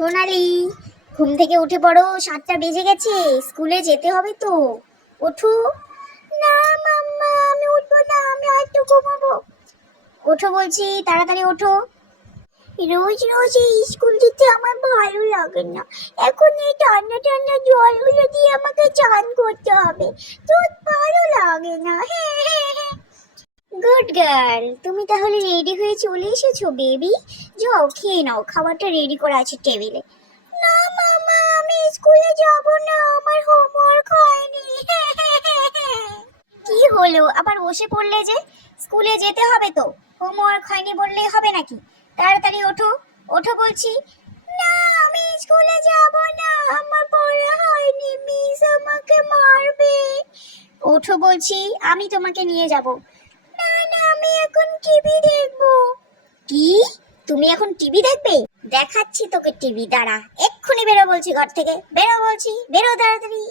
সোনালি, ঘুম থেকে উঠে পড়ো, 7টা বেজে গেছে, স্কুলে যেতে হবে তো। ওঠো। না মাম্মা, আমি উঠবো না, আমি একটু ঘুমাবো। ওঠো বলছি, তাড়াতাড়ি ওঠো। রোজ রোজ এই স্কুল যেতে আমার ভালো লাগে না। এখন এই ঠান্ডা ঠান্ডা জলগুলো দিয়ে আমাকে চান করতে হবে, তো ভালো লাগে না। গুড গার্ল, তুমি তাহলে রেডি হয়ে চলে এসেছো বেবি। যাও খেয়ে নাও, খাবারটা রেডি করা আছে টেবিলে। না মামা, আমি স্কুলে যাব না, আমার হোমওয়ার্ক হয়নি। কি হলো, আবার বসে পড়লে যে? স্কুলে যেতে হবে তো, হোমওয়ার্ক হয়নি বললে হবে নাকি? তাড়াতাড়ি ওঠো, ওঠো বলছি। না, আমি স্কুলে যাব না, আমার পড়া হয়নি, মিস আমাকে মারবে। ওঠো বলছি, আমি তোমাকে নিয়ে যাব। না না, আমি এখন টিভি দেখবো। কি? তুমি এখন টিভি দেখবে? দেখাচ্ছি তোকে টিভি, দাঁড়া, এক্ষুনি বেরো বলছি, ঘর থেকে বেরো বলছি, বেরো তাড়াতাড়ি।